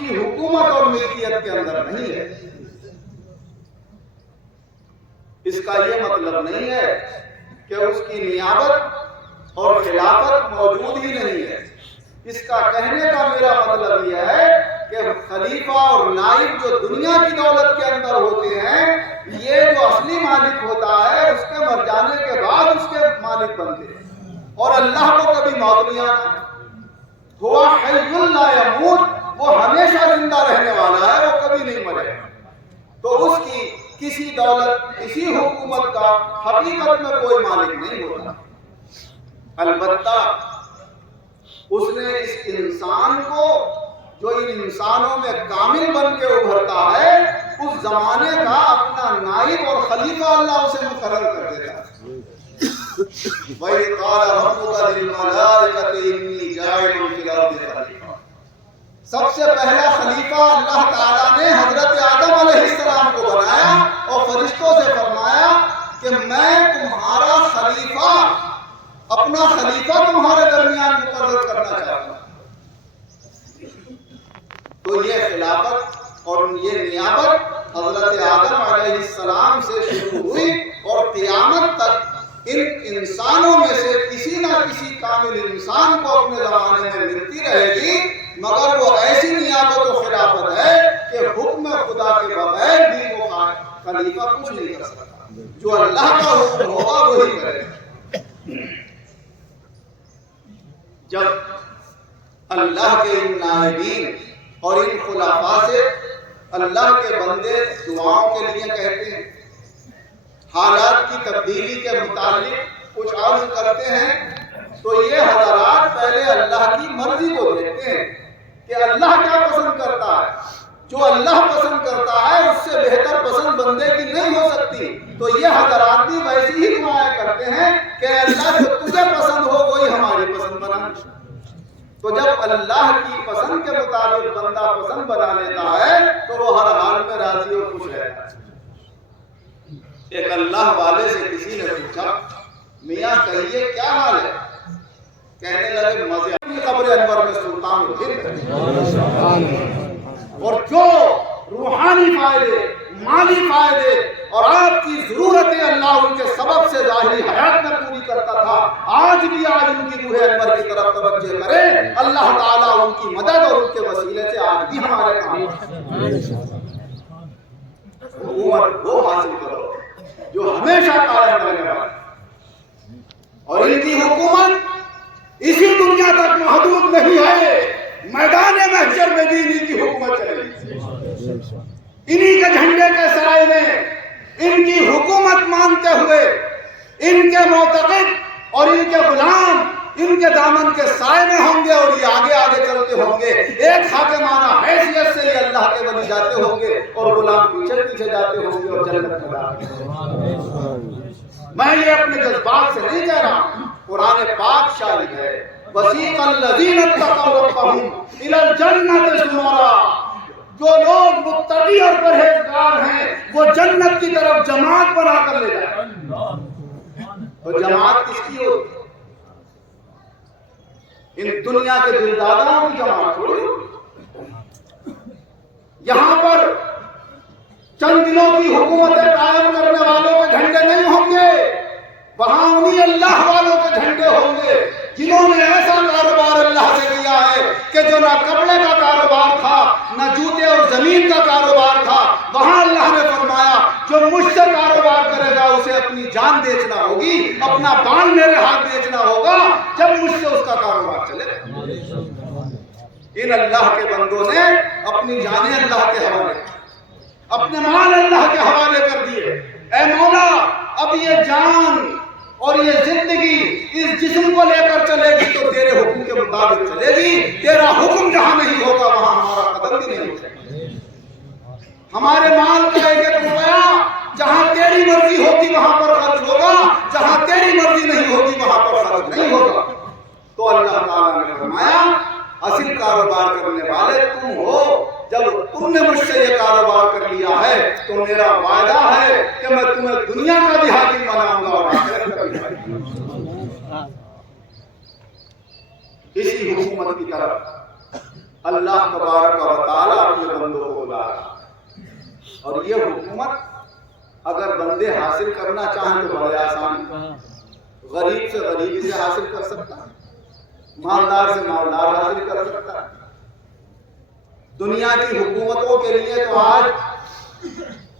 کی حکومت اور ملکیت کے اندر نہیں ہے۔ اس کا یہ مطلب نہیں ہے کہ اس کی نیابت اور خلافت موجود ہی نہیں ہے۔ اس کا کہنے کا میرا مطلب یہ ہے کہ خلیفہ اور نائب جو دنیا کی دولت کے اندر ہوتے ہیں، یہ جو اصلی مالک ہوتا ہے اس کے مر جانے کے بعد اس کے مالک بنتے ہیں، اور اللہ کو کبھی موت نہیں آنا۔ ہوا حی لا یموت، وہ ہمیشہ زندہ رہنے والا ہے، وہ کبھی نہیں مرے گا۔ تو اس کی کسی دولت، کسی حکومت کا حقیقت میں کوئی مالک نہیں ہوتا۔ البتہ اس نے اس انسان کو جو ان انسانوں میں کامل بن کے ابھرتا ہے، اس زمانے کا اپنا نائب اور خلیفہ اللہ اسے مقرر کر دیتا ہے۔ وَإِذْ قَالَ رَبُّكَ لِلْمَلَائِكَةِ إِنِّي جَاعِلٌ فِي الْأَرْضِ خَلِيفَةً، سب سے پہلا خلیفہ اللہ تعالیٰ نے حضرت آدم علیہ السلام کو بنایا اور فرشتوں سے فرمایا کہ میں تمہارا خلیفہ، اپنا خلیفہ تمہارے درمیان مقرر کرنا چاہتا ہوں۔ تو یہ خلافت اور یہ نیابت حضرت آدم علیہ السلام سے شروع ہوئی اور قیامت تک ان انسانوں میں سے کسی نہ کسی کامل انسان کو اپنے زمانے میں ملتی رہے گی، مگر وہ ایسی نیابت و خلافت ہے کہ حکم خدا کے بغیر بھی وہ خلیفہ کچھ نہیں کر سکتا۔ جو اللہ کا حکم ہوگا وہی کرے گا۔ جب اللہ کے ان نائبین اور ان خلفاء سے اللہ کے بندے دعاؤں کے لیے کہتے ہیں، حالات کی تبدیلی کے متعلق کچھ عرض کرتے ہیں، تو یہ حضرات پہلے اللہ کی مرضی کو دیکھتے ہیں کہ اللہ کیا پسند کرتا ہے۔ جو اللہ پسند کرتا ہے اس سے بہتر پسند بندے کی نہیں ہو سکتی۔ تو یہ حضرات بھی ویسی ہی دعائیں کرتے ہیں کہ اللہ جو تجھے پسند ہو وہی ہماری پسند بنا۔ تو جب اللہ کی پسند کے مطابق بندہ پسند بنا لیتا ہے تو وہ ہر حال میں راضی اور خوش رہتا ہے۔ ایک اللہ والے سے کسی نے پوچھا، میاں کہیے کیا حال ہے؟ کہنے لگے مزے اپنی قبر انور میں سلطان الہند، اور جو روحانی فائدے، مالی فائدے اور آپ کی ضرورتیں اللہ ان کے سبب سے ظاہری حیات میں پوری کرتا تھا، آج بھی ان کی روح انور کی طرف توجہ کرے، اللہ تعالیٰ ان کی مدد اور ان کے وسیلے سے آج بھی ہمارے کام حکومت وہ حاصل کرو جو ہمیشہ قائم رہنے والا، اور ان کی حکومت اسی دنیا تک محدود نہیں ہے، میدان محشر میں بھی انہی کی حکومت چلے گی۔ انہی کے جھنڈے کے سائے میں ان کی حکومت مانتے ہوئے ان کے معتقد اور ان کے غلام ان کے دامن کے سائے میں ہوں گے، اور یہ آگے آگے چلتے ہوں گے، ایک حاکمانہ حیثیت سے یہ اللہ کے بنی جاتے ہوں گے اور غلام پیچھے پیچھے جاتے ہوں گے اور جنت میں جاتے ہوں گے۔ میں یہ اپنے جذبات سے نہیں کہہ رہا، قرآن پاک شاہد ہے۔ وَسِيقَ الَّذِينَ اتَّقَوْا رَبَّهُمْ إِلَى الْجَنَّةِ زُمَرًا، جو لوگ متقی اور پرہیزگار ہیں وہ جنت کی طرف جماعت بنا کر لے جائیں۔ تو جماعت کس کی ہوتی؟ ان دنیا کے دلدادوں کی جماعت ہوئی۔ یہاں پر چند دنوں کی حکومتیں قائم کرنے والوں کے جھنڈے نہیں ہوں گے، وہاں انہی اللہ والوں کے جھنڈے ہوں گے جنہوں نے ایسا کاروبار اللہ سے کیا ہے کہ جو نہ کپڑے کا کاروبار تھا نہ جوتے اور زمین کا کاروبار تھا، وہاں اللہ نے فرمایا جو مجھ سے کاروبار کرے گا اسے اپنی جان بیچنا ہوگی، اپنا بال میرے ہاتھ بیچنا ہوگا جب مجھ سے اس کا کاروبار چلے گا۔ ان اللہ کے بندوں نے اپنی جانیں اللہ کے حوالے، اپنے مال اللہ کے حوالے کر دیے۔ اے مولا اب یہ جان اور یہ زندگی اس جسم کو لے کر چلے گی تو تیرے حکم کے مطابق چلے گی، تیرا حکم جہاں نہیں ہوگا وہاں ہمارا قدم بھی نہیں ہو سکتا۔ ہمارے مال کا ایک ایک روپیہ جہاں تیری مرضی ہوگی وہاں پر خرچ ہوگا، جہاں تیری مرضی نہیں ہوگی وہاں پر خرچ نہیں ہوگا۔ تو اللہ تعالیٰ نے فرمایا اصل کاروبار کرنے والے تم ہو، جب تم نے مجھ سے یہ کاروبار کر لیا ہے تو میرا وعدہ ہے کہ میں تمہیں دنیا کا بھی حاکم بناؤں گا اور آخرت کا بھی حاکم۔ اسی حکومت کی طرف اللہ تبارک و تعالیٰ اور یہ حکومت اگر بندے حاصل کرنا چاہیں تو بڑے آسان ہے، غریب سے غریبی سے حاصل کر سکتا ہے، مالدار سے مالدار حاصل کر سکتا ہے۔ دنیا کی حکومتوں کے لیے تو آج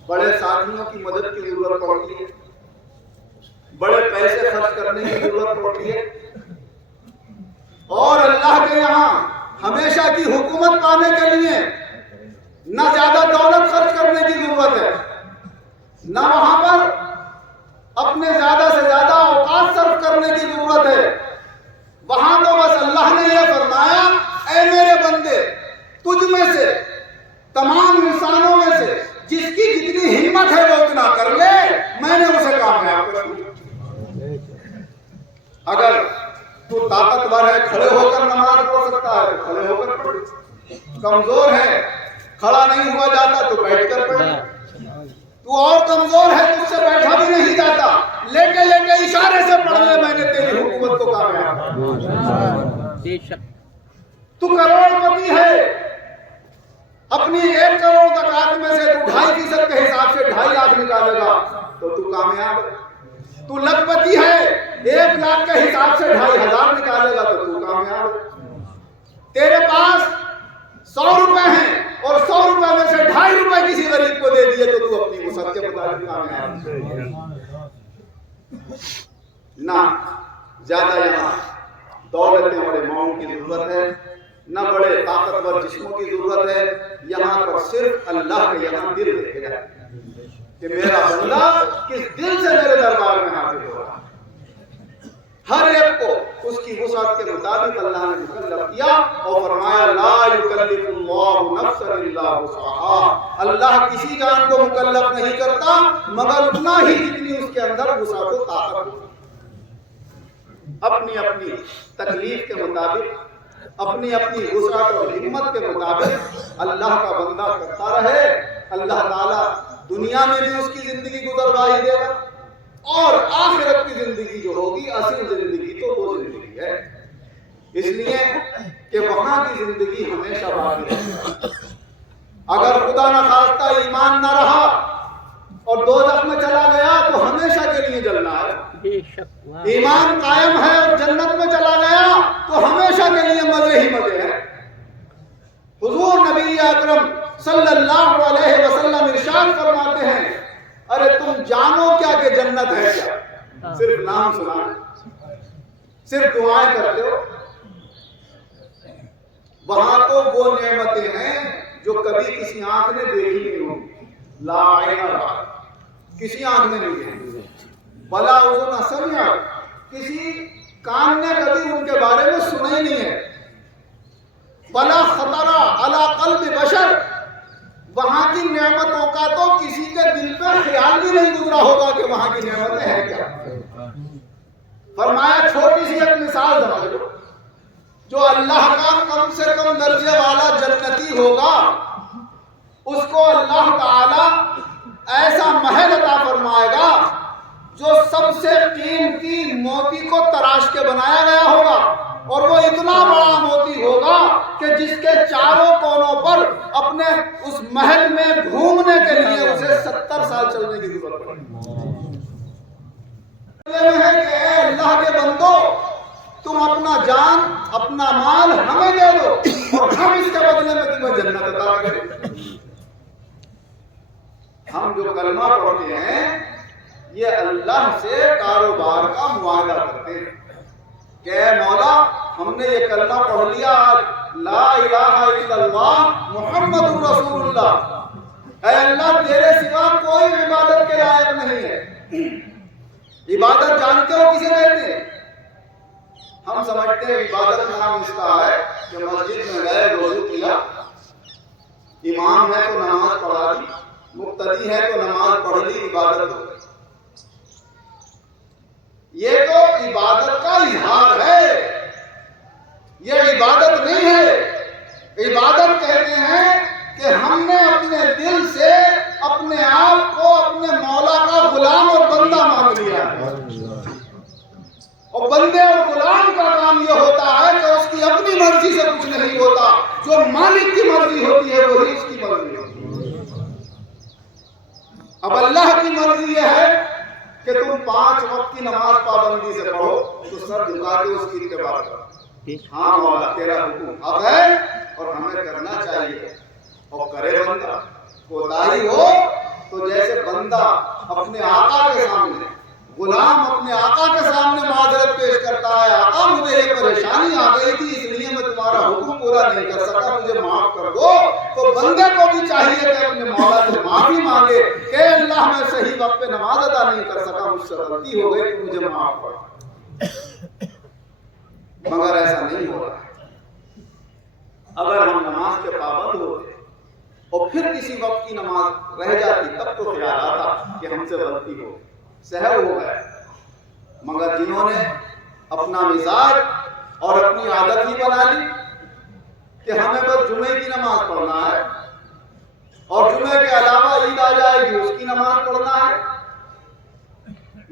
بڑے ساتھیوں کی مدد کی ضرورت پڑتی ہے، بڑے پیسے خرچ کرنے کی ضرورت پڑتی ہے، اور اللہ کے یہاں ہمیشہ کی حکومت پانے کے لیے نہ زیادہ دولت خرچ کرنے کی ضرورت ہے، نہ وہاں پر اپنے زیادہ سے زیادہ اوقات صرف کرنے کی ضرورت ہے۔ وہاں تو بس اللہ نے یہ فرمایا، اے میرے بندے، تجھ میں سے تمام انسانوں میں سے جس کی جتنی ہمت ہے وہ اتنا کر لے، میں نے اسے کامیاب کر دیا۔ اگر تو طاقتور ہے، کھڑے ہو کر نماز پڑھ سکتا ہے تو کھڑے ہو کر پڑھ، کمزور ہے، کھڑا نہیں ہوا جاتا تو بیٹھ کر پڑھ، تو اور کمزور ہے، تجھ سے بیٹھا بھی نہیں جاتا، لیٹے لیٹے اشارے سے پڑھ لے، میں نے تیری حکومت کو کامیاب کیا۔ تو کروڑ پتی ہے، اپنی 1 کروڑ زکات میں سے تو 2.5% کے حساب سے 2.5 لاکھ نکالے گا تو کامیاب ہے۔ تو لکھ پتی ہے، 1 لاکھ کے حساب سے 2,500 نکالے گا تو کامیاب ہے۔ تیرے پاس 100 روپے ہیں اور 100 روپے میں سے 2.5 روپے کسی غریب کو دے دیے تو اپنی وسعت کے مطابق کامیاب ہے۔ نہ زیادہ یہاں دولتیں اور اماموں کی ضرورت ہے، نہ بڑے طاقتور جسموں کی ضرورت ہے، یہاں پر صرف اللہ کے یہاں دل دیکھے جائے کہ میرا بندہ کس دل سے میرے دربار میں حاضر ہو رہا ہے۔ ہر ایک کو اس کی وسعت کے مطابق اللہ نے مکلف کیا اور فرمایا لا یکلف اللہ نفسا الا وسعها، اللہ کسی جان کو مکلف نہیں کرتا مگر اتنا ہی جتنی اس کے اندر وسعت و طاقت ہو۔ اپنی اپنی تکلیف کے مطابق، اپنی اپنی وسعت اور ہمت کے مطابق اللہ کا بندہ کرتا رہے، اللہ تعالیٰ دنیا میں بھی اس کی زندگی گزروائی دے گا، اور آخرت کی زندگی جو ہوگی اصل زندگی تو وہ زندگی ہے، اس لیے کہ وہاں کی زندگی ہمیشہ باقی ہے۔ اگر خدا نہ خواستہ ایمان نہ رہا اور دوزخ میں چلا گیا تو ہمیشہ کے لیے جلنا ہے، ایمان قائم ہے اور جنت میں چلا گیا تو ہمیشہ کے لیے مزے ہی مزے ہیں۔ حضور نبی اکرم صلی اللہ علیہ وسلم ارشاد فرماتے ہیں، ارے تم جانو کیا کہ جنت ہے کیا؟ صرف نام سنا، صرف دعائیں کرتے ہو۔ وہاں تو وہ نعمتیں ہیں جو کبھی کسی آنکھ نے دیکھی نہیں ہوگی، لا عین رأت، کسی آنکھ نے نہیں دیکھی، بلا اذن سمع، کسی کان نے کبھی ان کے بارے میں سنا ہی نہیں ہے، بلا خطر علی قلب بشر، وہاں کی نعمتوں کا تو کسی کے دل پر خیال بھی نہیں گزرا ہوگا کہ وہاں کی نعمتیں ہیں کیا۔ فرمایا چھوٹی سی ایک مثال سمجھ لو، جو اللہ کا کم سے کم درجے والا جنتی ہوگا اس کو اللہ تعالی ایسا محل عطا فرمائے گا جو سب سے قیمتی موتی کو تراش کے بنایا گیا ہوگا، اور وہ اتنا بڑا موتی ہوگا کہ جس کے چاروں کونوں پر اپنے اس محل میں گھومنے کے لیے اسے 70 سال چلنے کی ضرورت پڑے کہ اے اللہ کے بندو، تم اپنا جان اپنا مال ہمیں دے دو اور ہم اس کے بدلے میں تمہیں جنت عطا کریں۔ ہم جو کلمہ پڑھتے ہیں یہ اللہ سے کاروبار کا معاہدہ کرتے ہیں کہ اے مولا ہم نے یہ کلمہ پڑھ لیا، لا الہ الا اللہ محمد رسول اللہ، اے اللہ تیرے سوا کوئی عبادت کے لائق نہیں ہے۔ عبادت جانتے ہو کسے کہتے ہیں؟ ہم سمجھتے ہیں عبادت نام اس کا ہے کہ مسجد میں گئے، وضو کیا، امام ہے تو نماز پڑھا لی، مقتدی ہے تو نماز پڑھ لی، عبادت ہو گئی۔ یہ تو عبادت کا اظہار ہے، یہ عبادت نہیں ہے۔ عبادت کہتے ہیں کہ ہم نے اپنے دل سے اپنے آپ کو اپنے مولا کا غلام اور بندہ مان لیا ہے، اور بندے اور غلام کا کام یہ ہوتا ہے کہ اس کی اپنی مرضی سے کچھ نہیں ہوتا، جو مالک کی مرضی ہوتی ہے وہی اس کی مرضی ہوتی ہے۔ اب اللہ کی مرضی یہ ہے کہ تم 5 وقت کی نماز پابندی سے پڑھو تو سر جھکا کے اس کی اتباع کرو۔ ہاں مولا تیرا حکم اب ہے اور ہمیں کرنا چاہیے، اور کرے بندہ کوتاہی ہو تو جیسے بندہ اپنے آقا کے سامنے، غلام اپنے آقا کے سامنے معذرت پیش کرتا ہے، آقا مجھے یہ پریشانی آ گئی تھی اس لیے میں تمہارا حکم پورا نہیں کر سکا، مجھے معاف کر دو، تو بندے کو بھی چاہیے کہ اپنے مولا سے معافی مانگے کہ اللہ میں صحیح وقت پہ نماز ادا نہیں کر سکا، مجھ سے غلطی ہو گئی تو مجھے معاف کر۔ مگر ایسا نہیں ہو رہا ہے۔ اگر ہم نماز کے پابند ہوتے اور پھر کسی وقت کی نماز رہ جاتی تب تو خیال آتا کہ ہم سے غلطی ہو، سہو ہو گئے، مگر جنہوں نے اپنا مزاج اور اپنی عادت ہی بنا لی کہ ہمیں بس جمعے کی نماز پڑھنا ہے اور جمعے کے علاوہ عید آ جائے گی اس کی نماز پڑھنا ہے،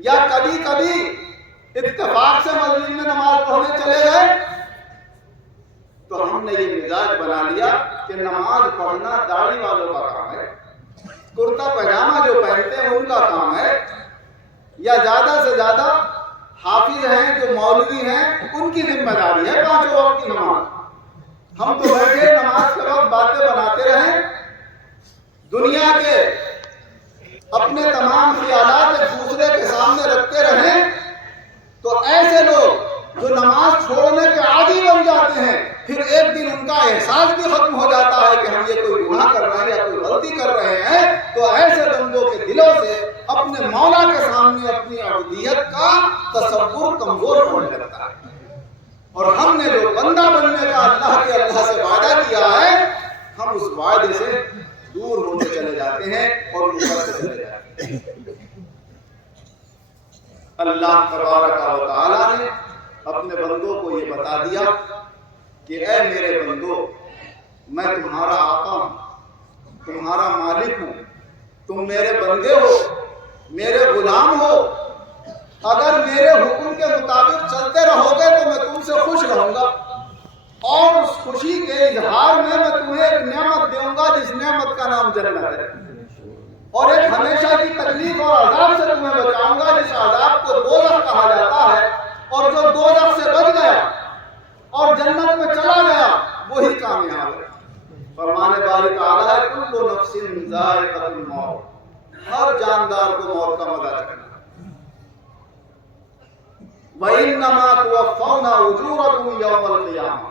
یا کبھی کبھی اتفاق سے مسجد میں نماز پڑھنے چلے گئے تو ہم نے یہ مزاج بنا لیا کہ نماز پڑھنا داڑھی والوں کا کام ہے، کرتا پائجامہ جو پہنتے ہیں ان کا کام ہے، یا زیادہ سے زیادہ حافظ ہیں جو مولوی ہیں ان کی ذمہ داری ہے 5 وقت کی نماز۔ ہم تو بیٹھے نماز کے وقت باتیں بناتے رہیں، دنیا کے اپنے تمام خیالات ایک دوسرے کے سامنے رکھتے رہیں، تو ایسے لوگ جو نماز چھوڑنے کے عادی بن جاتے ہیں پھر ایک دن ان کا احساس بھی ختم ہو جاتا ہے کہ ہم یہ کوئی گناہ کر رہے ہیں یا کوئی غلطی کر رہے ہیں، تو ایسے بندوں کے دلوں سے اپنے مولا کے سامنے اپنی عبودیت کا تصور کمزور ہونے لگتا ہے، اور ہم نے جو بندہ بننے کا اللہ سے وعدہ کیا ہے ہم اس وعدے سے دور ہوتے چلے جاتے ہیں اور مقصد چلے جاتے ہیں۔ اللہ تبارک و تعالی نے اپنے بندوں کو یہ بتا دیا کہ اے میرے بندو، میں تمہارا آقا ہوں، تمہارا مالک ہوں، تم میرے بندے ہو، میرے غلام ہو، اگر میرے حکم کے مطابق چلتے رہو گے تو میں تم سے خوش رہوں گا، اور اس خوشی کے اظہار میں تمہیں ایک نعمت دوں گا جس نعمت کا نام جنت ہے، اور ایک ہمیشہ کی تکلیف اور عذاب سے تمہیں بچاؤں گا جس عذاب کو دوزخ کہا جاتا ہے، اور جو دوزخ سے بچ گیا اور جنت میں چلا گیا وہی کامیاب ہے۔ فرمان باری تعالیٰ ہے کل نفس ذائقۃ الموت، ہر جاندار کو موت کا مزہ چکھنا ہے۔ وَإِنَّمَا تُوَفَّوْنَ أُجُورَكُمْ يَوْمَ الْقِيَامَةِ،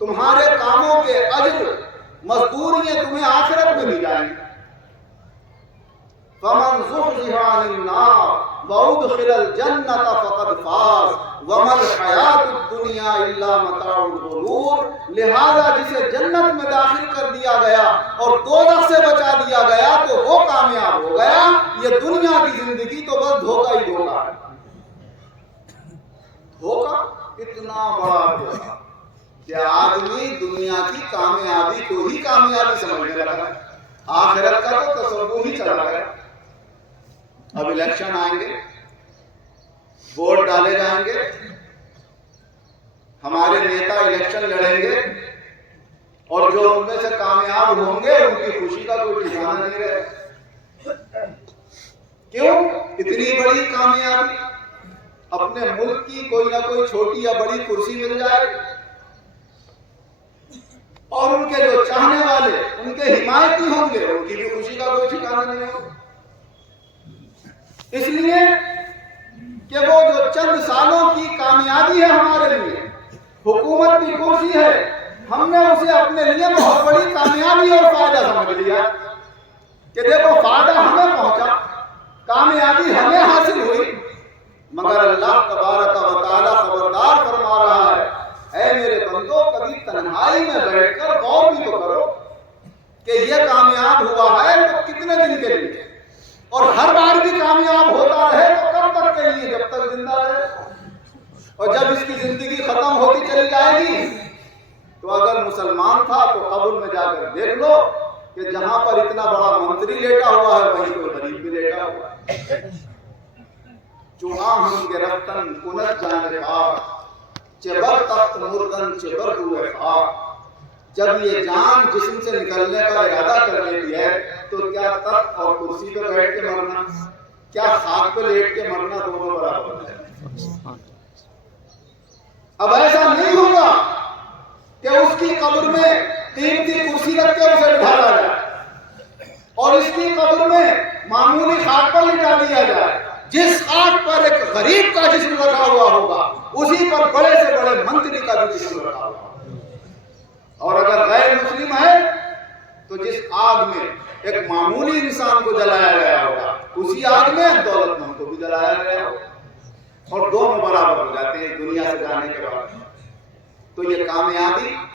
تمہارے کاموں کے اجر مزدوریاں تمہیں آخرت میں دی جائیں گی۔ فَمَنْ زُحْزِحَ عَنِ النَّارِ وَأُدْخِلَ الْجَنَّةَ فَقَدْ فَازَ وَمَا الْحَيَاةُ الدُّنْيَا إِلَّا مَتَاعُ الْغُرُورِ، لہذا جسے جنت میں داخل کر دیا گیا اور دوزخ سے بچا دیا گیا تو وہ کامیاب ہو گیا، یہ دنیا کی زندگی تو بس دھوکہ ہی دھوکہ ہے۔ دھوکہ اتنا بڑا دھوکہ کہ آدمی دنیا کی کامیابی کو ہی کامیابی سمجھنے لگا، آخرت کا تو تصور ہی چلا گیا۔ اب الیکشن آئیں گے، ووٹ ڈالے جائیں گے، ہمارے نیتا الیکشن لڑیں گے، اور جو ان میں سے کامیاب ہوں گے ان کی خوشی کا کوئی ٹھکانہ نہیں رہے۔ کیوں؟ اتنی بڑی کامیابی، اپنے ملک کی کوئی نہ کوئی چھوٹی یا بڑی کرسی مل جائے، اور ان کے جو چاہنے والے ان کے حمایتی ہوں گے ان کی بھی خوشی کا کوئی ٹھکانہ نہیں ہوگا۔ اس لیے کہ وہ جو چند سالوں کی کامیابی ہے ہمارے لیے، حکومت کی کرسی ہے، ہم نے اسے اپنے لیے بہت بڑی کامیابی اور فائدہ سمجھ لیا کہ دیکھو فائدہ ہمیں پہنچا، کامیابی ہمیں حاصل ہوئی، مگر اللہ تبارک و تعالی خبردار فرما رہا ہے اے میرے بندو کبھی تنہائی میں بیٹھ کر غور بھی تو کرو کہ یہ کامیاب ہوا ہے تو کتنے دن کے لیے، اور ہر بار بھی کامیاب ہوتا رہے تو کب تک کے لیے، جب تک زندہ رہے، اور جب اس کی زندگی ختم ہوتی چلی جائے گی تو اگر مسلمان تھا تو قبر میں جا کر دیکھ لو کہ جہاں پر اتنا بڑا منتری لیٹا ہوا ہے وہیں کوئی غریب بھی لیٹا ہوا ہے۔ چوہاں گرفتن کنت جانے پاک چبر تخت مردن چبر ہوئے خاک، جب یہ جان جسم سے نکلنے کا ارادہ کر لیتی ہے تو کیا تخت اور کرسی پہ بیٹھ کے مرنا، کیا خاک پہ لیٹ کے مرنا دونوں برابر ہے۔ اب ایسا نہیں ہوگا کہ اس کی قبر میں قیمتی کرسی رکھ کے اسے بٹھایا جائے اور اس کی قبر میں معمولی خاک پر لٹا دیا جائے۔ جس خاک پر ایک غریب کا جسم رکھا ہوا ہوگا اسی پر بڑے سے بڑے منتری کا بھی جسم رکھا ہوگا، اور اگر غیر مسلم ہے تو جس آگ میں ایک معمولی انسان کو جلایا گیا ہوگا اسی آگ میں دولت مند کو بھی جلایا گیا ہوگا، اور دونوں برابر ہو جاتے ہیں دنیا سے جانے کے بعد۔ تو یہ کامیابی